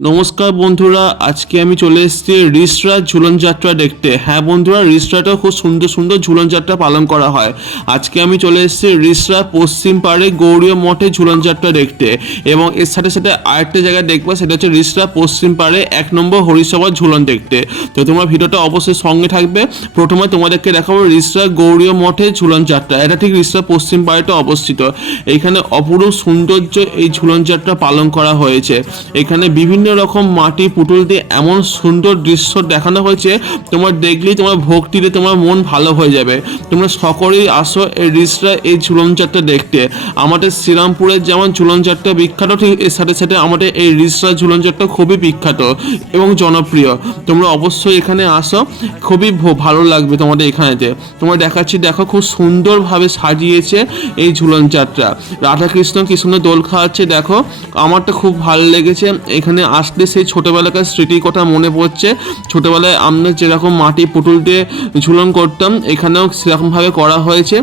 নমস্কার বন্ধুরা, আজকে আমি চলে এসেছি রিষড়া ঝুলন যাত্রা দেখতে। হ্যাঁ বন্ধুরা, রিষড়াটাও খুব সুন্দর সুন্দর ঝুলন যাত্রা পালন করা হয়। আজকে আমি চলে এসেছি রিষড়া পশ্চিম পাড়ে গৌরীয় মঠে ঝুলন যাত্রা দেখতে, এবং এর সাথে সাথে আরেকটা জায়গায় দেখবো, সেটা হচ্ছে রিষড়া পশ্চিম পাড়ে 1 নম্বর হরিসভা ঝুলন দেখতে। তো তোমরা ভিডিওটা অবশ্যই সঙ্গে থাকবে। প্রথমে তোমাদেরকে দেখাবো রিষড়া গৌরীয় মঠে ঝুলন যাত্রা। এটা ঠিক রিষড়া পশ্চিম পাড়েটা অবস্থিত। এখানে অপরূপ সৌন্দর্য এই ঝুলন যাত্রা পালন করা হয়েছে। এখানে বিভিন্ন রকম মাটি পুতুল দিয়ে এমন সুন্দর দৃশ্য দেখানো হয়েছে, তোমার দেখলেই তোমার ভক্তিতে তোমার মন ভালো হয়ে যাবে। তোমরা সকলেই আসো এই রিষড়া এই ঝুলন যাত্রা দেখতে। আমাদের শ্রীরামপুরের যেমন ঝুলন যাত্রা বিখ্যাত, ঠিক এর সাথে সাথে আমাদের এই রিষড়া ঝুলন যাত্রা খুবই বিখ্যাত এবং জনপ্রিয়। তোমরা অবশ্যই এখানে আসো, খুবই ভালো লাগবে তোমাদের এখানেতে। তোমরা দেখাচ্ছি, দেখো খুব সুন্দরভাবে সাজিয়েছে এই ঝুলন যাত্রা। রাধাকৃষ্ণ কৃষ্ণ দোল খাওয়াচ্ছে, দেখো আমারটা খুব ভালো লেগেছে। এখানে আসলে সেই ছোটোবেলাকার স্মৃতির কথা মনে পড়ছে। ছোটোবেলায় আমরা যেরকম মাটি পুতুল দিয়ে ঝুলন করতাম, এখানেও সেরকমভাবে করা হয়েছে,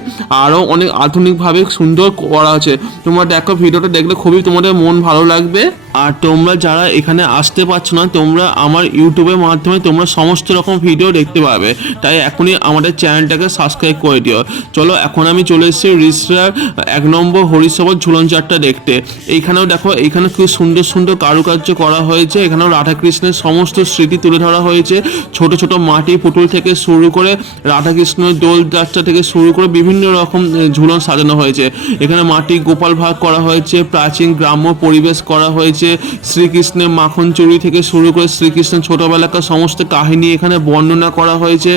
আরও অনেক আধুনিকভাবে সুন্দর করা হয়েছে। তোমরা দেখো, ভিডিওটা দেখলে খুবই তোমাদের মন ভালো লাগবে। আর তোমরা যারা এখানে আসতে পারছো না, তোমরা আমার ইউটিউবের মাধ্যমে তোমরা সমস্ত রকম ভিডিও দেখতে পাবে। তাই এখনই আমাদের চ্যানেলটাকে সাবস্ক্রাইব করে দিও। চলো, এখন আমি চলে এসেছি রিষড়ার 1 নম্বর হরিসভা ঝুলন যাত্রা দেখতে। এইখানেও দেখো, এইখানে খুব সুন্দর সুন্দর কারুকার্য করা হয়েছে। এখানেও রাধাকৃষ্ণের সমস্ত স্মৃতি তুলে ধরা হয়েছে। ছোট ছোট মাটি পুতুল থেকে শুরু করে রাধাকৃষ্ণের দোল যাত্রা থেকে শুরু করে বিভিন্ন রকম ঝুলন সাজানো হয়েছে। এখানে মাটি গোপাল ভাগ করা হয়েছে, প্রাচীন গ্রাম্য পরিবেশ করা হয়েছে। শ্রীকৃষ্ণের মাখন চুরি থেকে শুরু করে শ্রীকৃষ্ণের ছোটবেলাকার সমস্ত কাহিনী এখানে বর্ণনা করা হয়েছে।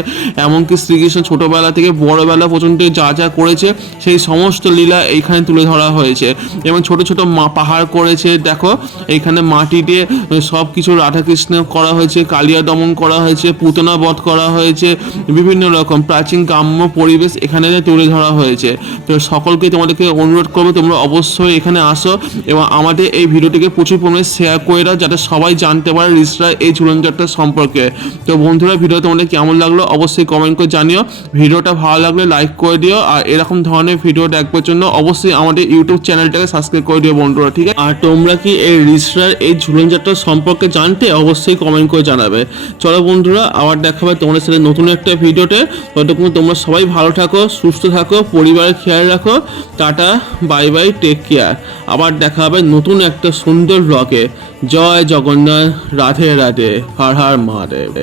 এমনকি শ্রীকৃষ্ণ ছোটবেলা থেকে বড়বেলা পর্যন্ত যা যা করেছে সেই সমস্ত লীলা এইখানে তুলে ধরা হয়েছে। এবং ছোট ছোট পাহাড় করেছে, দেখো এখানে মাটি দিয়ে সব কিছু রাধাকৃষ্ণ করা হয়েছে, কালিয়া দমন করা হয়েছে, পুতনা বধ করা হয়েছে, বিভিন্ন রকম প্রাচীন গ্রাম্য পরিবেশ এখানে তুলে ধরা হয়েছে। তো সকলকে তোমাদেরকে অনুরোধ করবো, তোমরা অবশ্যই এখানে আসো এবং আমাদের এই ভিডিওটিকে প্রচুর পরিমাণে শেয়ার করে দাও, যাতে সবাই জানতে পারে রিষড়া এই ঝুলন যাত্রা সম্পর্কে। তো বন্ধুরা, ভিডিও তোমাদের কেমন লাগলো অবশ্যই কমেন্ট করে জানিও। ভিডিওটা ভালো লাগলে লাইক করে দিও, আর এরকম ধরনের ভিডিও দেখবার জন্য অবশ্যই আমাদের ইউটিউব চ্যানেলটাকে সাবস্ক্রাইব করে দিও বন্ধুরা, ঠিক আছে? আর তোমরা কি এই রিষড়ার এই ঝুলন যাত্রা সম্পর্কে জানতে অবশ্যই কমেন্ট করে জানাবে। চলো বন্ধুরা, আবার দেখা হবে তোমাদের সাথে নতুন একটা ভিডিওতে। ততক্ষণ তোমরা সবাই ভালো থাকো, সুস্থ থাকো, পরিবারের খেয়াল রাখো। Tata, bye bye, take care. আবার দেখা হবে নতুন একটা সুন্দর ব্লগে। জয় জগন্নাথ, রাধে রাধে, হর হর মহাদেব।